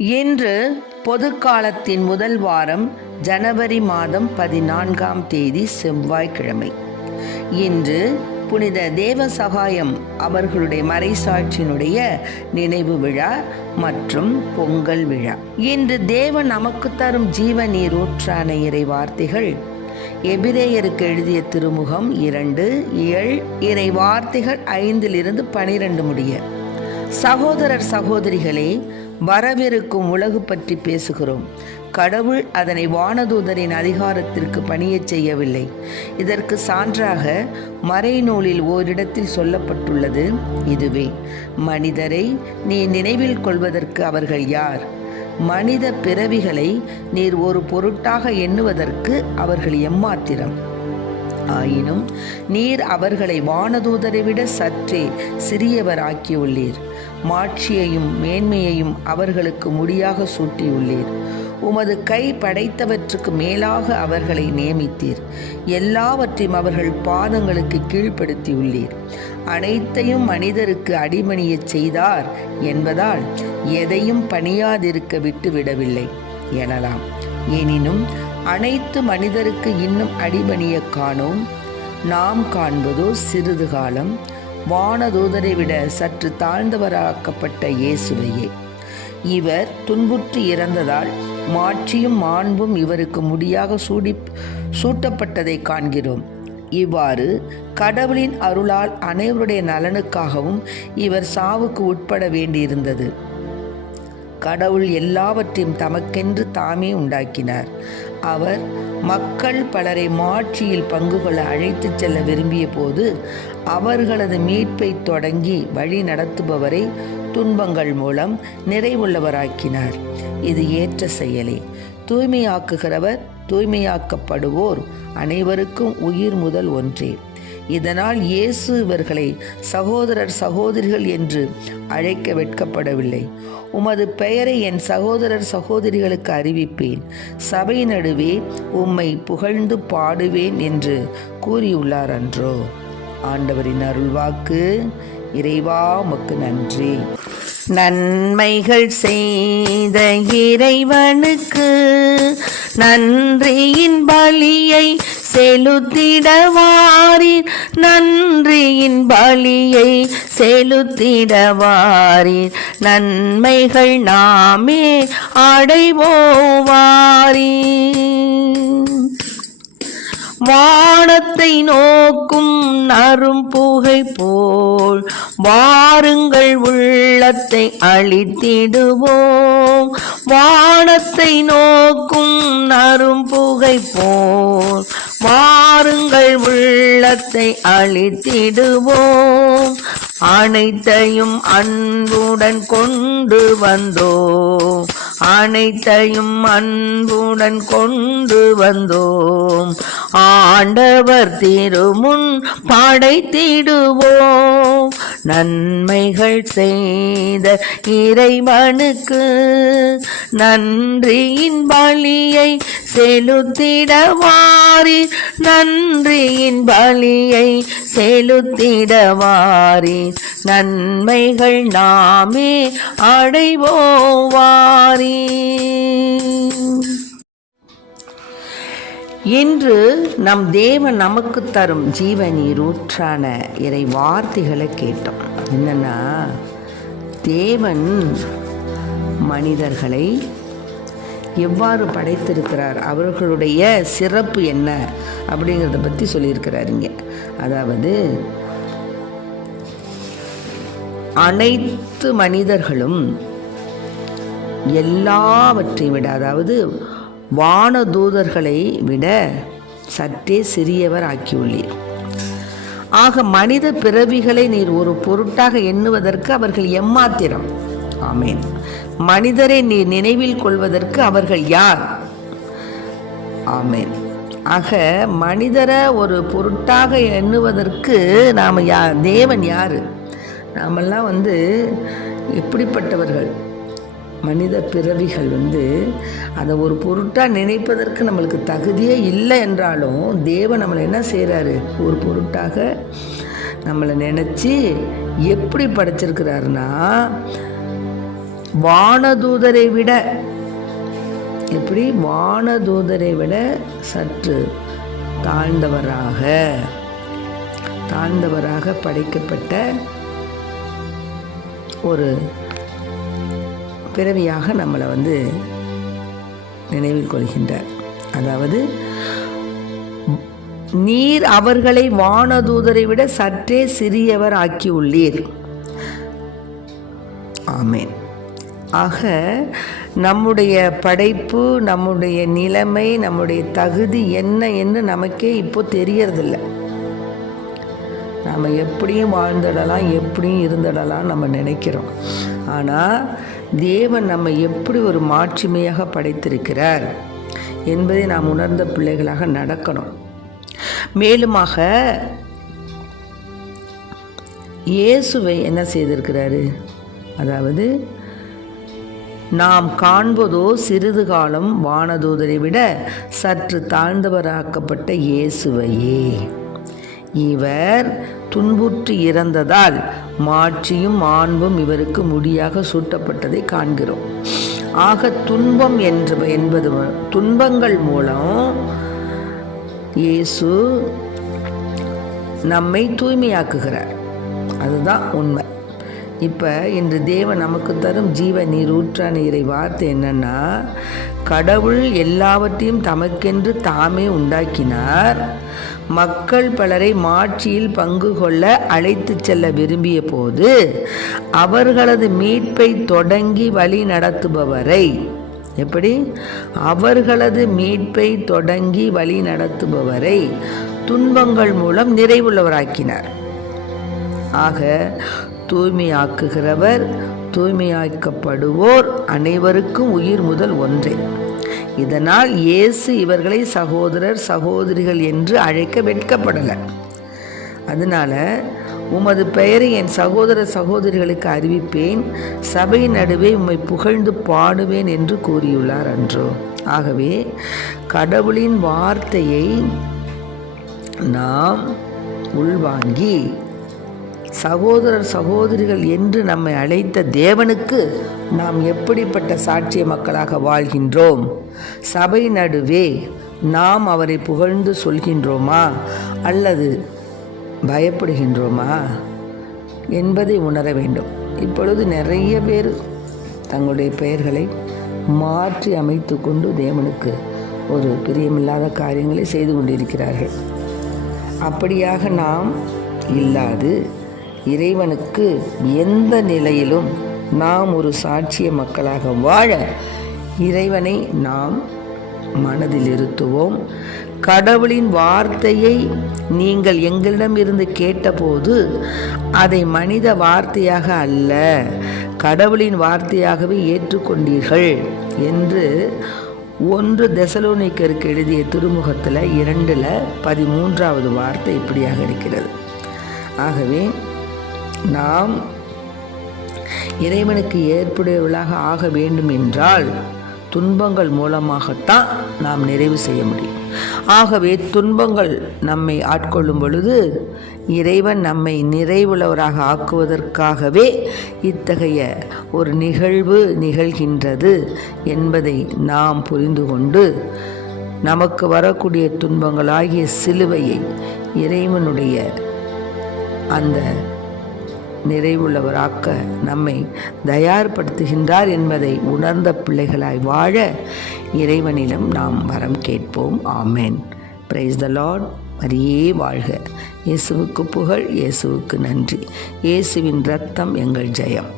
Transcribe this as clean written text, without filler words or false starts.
இன்று பொதுக்காலத்தின் முதல் வாரம் ஜனவரி மாதம் 14ஆம் தேதி செவ்வாய்க்கிழமை. இன்று புனித தேவசகாயம் அவர்களுடைய மறைசாட்சியினுடைய நினைவு விழா மற்றும் பொங்கல் விழா. இன்று தேவன் நமக்கு தரும் ஜீவ நீரூற்றான இறை வார்த்தைகள் எபிரேயருக்கு எழுதிய திருமுகம் 2:7, இறை வார்த்தைகள் 5-12 முடிய. சகோதரர் சகோதரிகளே, வரவிருக்கும் உலகு பற்றி பேசுகிறோம். கடவுள் அதனை வானதூதரின் அதிகாரத்திற்கு பணியச் செய்யவில்லை. இதற்கு சான்றாக மறைநூலில் ஓரிடத்தில் சொல்லப்பட்டுள்ளது இதுவே: மனிதரை நீ நினைவில் கொள்வதற்கு அவர்கள் யார்? மனித பிறவிகளை நீர் ஒரு பொருட்டாக எண்ணுவதற்கு அவர்கள் எம்மாத்திரம்? ஆயினும் நீர் அவர்களை வானதூதரை விட சற்றே சிறியவர் ஆக்கியுள்ளீர். மாட்சியையும் மேன்மையையும் அவர்களுக்கு முடியாக சூட்டியுள்ளீர். உமது கை படைத்தவற்றுக்கு மேலாக அவர்களை நியமித்தீர். எல்லாவற்றையும் அவர்கள் பாதங்களுக்கு கீழ்ப்படுத்தியுள்ளீர். அனைத்தையும் மனிதருக்கு அடிபணியச் செய்தார் என்பதால் எதையும் பணியாதிருக்க விட்டுவிடவில்லை எனலாம். எனினும் அனைத்து மனிதருக்கு இன்னும் அடிபணிய காணோம். நாம் காண்பதோ சிறிது காலம். வானதூதரை விட சற்று தாழ்ந்தவராக்கப்பட்ட இயேசுவையே. இவர் துன்புற்று இறந்ததால் மாட்சியும் மாண்பும் இவருக்கு முடியாக சூட்டப்பட்டதை காண்கிறோம். இவ்வாறு கடவுளின் அருளால் அனைவருடைய நலனுக்காகவும் இவர் சாவுக்கு உட்பட வேண்டியிருந்தது. கடவுள் எல்லாவற்றையும் தமக்கென்று தாமே உண்டாக்கினார். அவர் மக்கள் பலரை மாட்சியில் பங்கு கொள்ள அழைத்துச் செல்ல விரும்பிய போது அவர்களது மீட்பை தொடங்கி வழி நடத்துபவரை துன்பங்கள் மூலம் நிறைவுள்ளவராக்கினார். இது ஏற்ற செயலே. தூய்மையாக்குகிறவர் தூய்மையாக்கப்படுவோர் அனைவருக்கும் உயிர் முதல் ஒன்றே. இதனால் இயேசு இவர்களை சகோதரர் சகோதரிகள் என்று அழைக்க வெட்கப்படவில்லை. உமது பெயரை என் சகோதரர் சகோதரிகளுக்கு அறிவிப்பேன். சபை நடுவே உம்மை புகழ்ந்து பாடுவேன் என்று கூறியுள்ளார் அன்றோ? ஆண்டவரின் அருள்வாக்கு. இறைவா உமக்கு நன்றி. நன்மைகள் செய்த இறைவனுக்கு நன்றியின் பலியை செலுத்திடவாரீர். நன்றியின் பலியை செலுத்திடவாரீர். நன்மைகள் நாமே அடைவோவாரீர். வானத்தை நோக்கும் நறும்புகை போல் வாருங்கள் உள்ளத்தை அழித்திடுவோம். வானத்தை நோக்கும் நறும்புகை போல் வாருங்கள் உள்ளத்தை அழித்திடுவோம். அனைத்தையும் அன்புடன் கொண்டு வந்தோம். அனைத்தையும் அன்புடன் கொண்டு வந்தோம். ஆண்டவர் திருமுன் படைத்திடுவோம். நன்மைகள் செய்த இறைவனுக்கு நன்றியின் பலியை செலுத்திடவாரீர். நன்றியின் பலியை செலுத்திடவாரீர். நன்மைகள் நாமே அடைவோவாரீர். இன்று நம் தேவன் நமக்கு தரும் ஜீவ நீரூற்றான இறை வார்த்தைகளை கேட்டோம். என்னன்னா, தேவன் மனிதர்களை எவ்வாறு படைத்திருக்கிறார், அவர்களுடைய சிறப்பு என்ன அப்படிங்கிறத பற்றி சொல்லியிருக்கிறார் இங்கே. அதாவது அனைத்து மனிதர்களும் எல்லாவற்றையும் விட, அதாவது வானதூதர்களை விட சற்றே சிறியவர் ஆக்கியுள்ளீர். ஆக மனித பிறவிகளை நீர் ஒரு பொருட்டாக எண்ணுவதற்கு அவர்கள் எம்மாத்திரம்? ஆமேன். மனிதரை நீர் நினைவில் கொள்வதற்கு அவர்கள் யார்? ஆமேன். ஆக மனிதரை ஒரு பொருட்டாக எண்ணுவதற்கு நாம் தேவன் யாரு? நாமெல்லாம் எப்படிப்பட்டவர்கள்? மனித பிறவிகள் அதை ஒரு பொருட்டாக நினைப்பதற்கு நம்மளுக்கு தகுதியே இல்லை என்றாலும் தேவன் நம்மளை என்ன செய்கிறாரு? ஒரு பொருட்டாக நம்மளை நினச்சி எப்படி படைச்சிருக்கிறாருன்னா, வானதூதரை விட, எப்படி வானதூதரை விட சற்று தாழ்ந்தவராக படைக்கப்பட்ட ஒரு பிறவியாக நம்மளை நினைவில் கொள்கின்றார். அதாவது நீர் அவர்களை வானதூதரை விட சற்றே சிறியவர் ஆக்கியுள்ளீர். ஆமென். ஆக நம்முடைய படைப்பு, நம்முடைய நிலைமை, நம்முடைய தகுதி என்ன என்று நமக்கே இப்போ தெரியறதில்லை. நாம் எப்படியும் வாழ்ந்துடலாம், எப்படியும் இருந்துடலாம் நம்ம நினைக்கிறோம். ஆனால் தேவன் நம்ம எப்படி ஒரு மாட்சிமையாக படைத்திருக்கிறார் என்பதை நாம் உணர்ந்த பிள்ளைகளாக நடக்கணும். மேலுமாக இயேசுவை என்ன செய்திருக்கிறாரு? அதாவது நாம் காண்பதோ சிறிது காலம் வானதூதரை விட சற்று தாழ்ந்தவராக்கப்பட்ட இயேசுவையே. இவர் துன்புற்று இறந்ததால் மாட்சியும் மாண்பும் இவருக்கு முடியாக சூட்டப்பட்டதை காண்கிறோம். ஆக துன்பம் என்பது துன்பங்கள் மூலம் இயேசு நம்மை தூய்மையாக்குகிறார். அதுதான் உண்மை. இப்போ இன்று தேவன் நமக்கு தரும் ஜீவ நீர் ஊற்றான இறை வார்த்தை என்னன்னா, கடவுள் எல்லாவற்றையும் தமக்கென்று தாமே உண்டாக்கினார். மக்கள் பலரை மாட்சியில் பங்கு கொள்ள அழைத்து செல்ல விரும்பிய போது அவர்களது மீட்பை தொடங்கி வழி நடத்துபவரை, எப்படி அவர்களது மீட்பை தொடங்கி வழி நடத்துபவரை துன்பங்கள் மூலம் நிறைவுள்ளவராக்கினார். ஆக தூய்மையாக்குகிறவர், தூய்மையாக்கப்படுவோர் அனைவருக்கும் உயிர் முதல் ஒன்றே. இதனால் இயேசு இவர்களை சகோதரர் சகோதரிகள் என்று அழைக்க வெட்கப்படலை. அதனால உமது பெயரை என் சகோதர சகோதரிகளுக்கு அறிவிப்பேன், சபை நடுவே உம்மை புகழ்ந்து பாடுவேன் என்று கூறியுள்ளார் அன்றோ. ஆகவே கடவுளின் வார்த்தையை நாம் உள்வாங்கி சகோதரர் சகோதரிகள் என்று நம்மை அழைத்த தேவனுக்கு நாம் எப்படிப்பட்ட சாட்சிய மக்களாக வாழ்கின்றோம்? சபை நடுவே நாம் அவரை புகழ்ந்து சொல்கின்றோமா அல்லது பயப்படுகின்றோமா என்பதை உணர வேண்டும். இப்பொழுது நிறைய பேர் தங்களுடைய பெயர்களை மாற்றி அமைத்து கொண்டு தேவனுக்கு ஒரு பிரியமில்லாத காரியங்களை செய்து கொண்டிருக்கிறார்கள். அப்படியாக நாம் இல்லாது இறைவனுக்கு எந்த நிலையிலும் நாம் ஒரு சாட்சிய மக்களாக வாழ இறைவனை நாம் மனதில் இருத்துவோம். கடவுளின் வார்த்தையை நீங்கள் எங்களிடமிருந்து கேட்டபோது அதை மனித வார்த்தையாக அல்ல, கடவுளின் வார்த்தையாகவே ஏற்றுக்கொண்டீர்கள் என்று 1 தெசலோனிக்கருக்கு எழுதிய திருமுகத்தில் 2:13 வார்த்தை இப்படியாக இருக்கிறது. ஆகவே நாம் இறைவனுக்கு ஏற்புடையவர்களாக ஆக வேண்டும் என்றால் துன்பங்கள் மூலமாகத்தான் நாம் நிறைவு செய்ய முடியும். ஆகவே துன்பங்கள் நம்மை ஆட்கொள்ளும் பொழுது இறைவன் நம்மை நிறைவுள்ளவராக ஆக்குவதற்காகவே இத்தகைய ஒரு நிகழ்வு நிகழ்கின்றது என்பதை நாம் புரிந்து கொண்டு நமக்கு வரக்கூடிய துன்பங்களாகிய சிலுவையை இறைவனுடைய அந்த நிறைவுள்ளவராக்க நம்மை தயார்படுத்துகின்றார் என்பதை உணர்ந்த பிள்ளைகளாய் வாழ இறைவனிடம் நாம் வரம் கேட்போம். ஆமென். Praise the lord. மரியே வாழ்க. இயேசுவுக்கு புகழ், இயேசுவுக்கு நன்றி. இயேசுவின் இரத்தம் எங்கள் ஜெயம்.